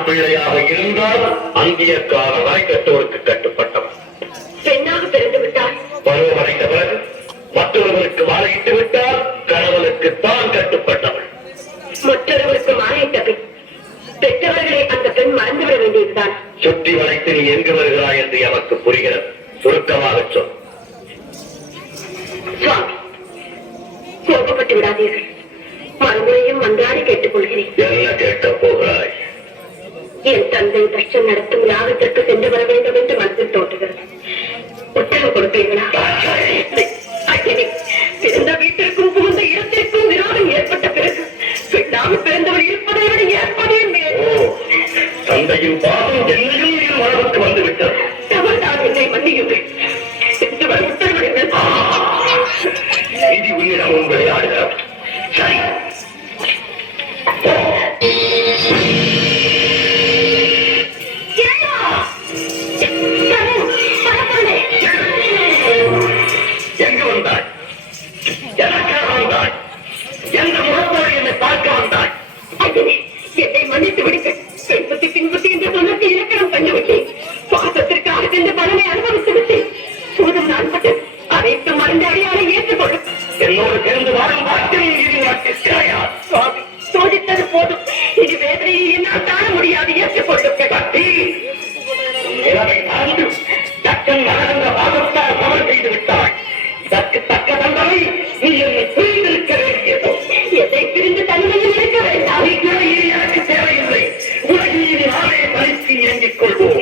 ஆண் பிள்ளையாக இருந்தால் அந்தியக்காரராய் கட்டோருக்கு கட்டுப்பட்டவர். பெண்ணாக பிறந்து விட்டால் பருவமடைந்த பிறகு மற்றொருவருக்கு மாலையிட்டு விட்டால் கணவனுக்கு தான் கட்டுப்பட்டவள். மற்றொருவருக்கு மாலையிட்ட பெண் பெற்றவர்களை அந்த பெண் மறந்துவிட வேண்டியதுதான். சுற்றி வளைத்து நீ எங்கு வருகிறாய் என்று எமக்கு புரிகிறது. சுருக்கமாக சொல். சுவாமி, கோபப்பட்டு விடாதீர்கள். மறுமுறையும் மன்றாடி கேட்டுக் கொள்கிறேன். என்ன கேட்கப் போகிறாய்? என் தந்தை தர்ஷன் நடத்தும் யாகத்திற்கு சென்று வர வேண்டும் என்று மனதில் தோன்றுகிறது. உத்தரவு கொடுப்பீர்களா? பிறந்த வீட்டிற்கும் புகுந்த இடத்திற்கும் விரோதம் ஏற்பட்ட பிறகு பெண்ணாக பிறந்தவள் இருப்பதை விட ஏற்பதையும் தந்தையின் பாவம் என்னையும் என் மனதுக்கு வந்துவிட்டது. தவறுதான், என்னை மன்னியுங்கள். உத்தரவிடுங்கள். நீதி உன்னிடம் விளையாடுகிறார். சரி, எங்கு வந்தாய்? எனக்காக வந்தாய்? எந்த முகத்தோடு என்னை பார்க்க வந்தாய்? என்னை மன்னித்து விடுங்கள். பின்புத்தி பின்புத்தி என்று சொன்னது இலக்கணம் கண்டுவிட்டேன். பாசத்திற்காக சென்று பலனை அனுபவித்து விட்டேன். சூதம் நான் பட்டு அனைத்து மறந்து அடியாரை ஏற்றுக்கொள்ளும். என்னோடு சேர்ந்து வாழும் பாக்கியம் சோதித்தது போதும். இது வேதனையை என்னால் தாழ முடியாது. ஏற்றுக்கொள்ளும். தக்கன் மகந்த பாகத்தால் சமன் செய்து விட்டாய். இதற்கு தக்க தண்டனை நீ என்னை பிரிந்திருக்க வேண்டியதோ? எதை பிரிந்து தனிமையில் இருக்க வேண்டாம். எனக்கு தேவையில்லை. உலகில் நாளே பறித்து இறங்கிக் கொள்வோம்.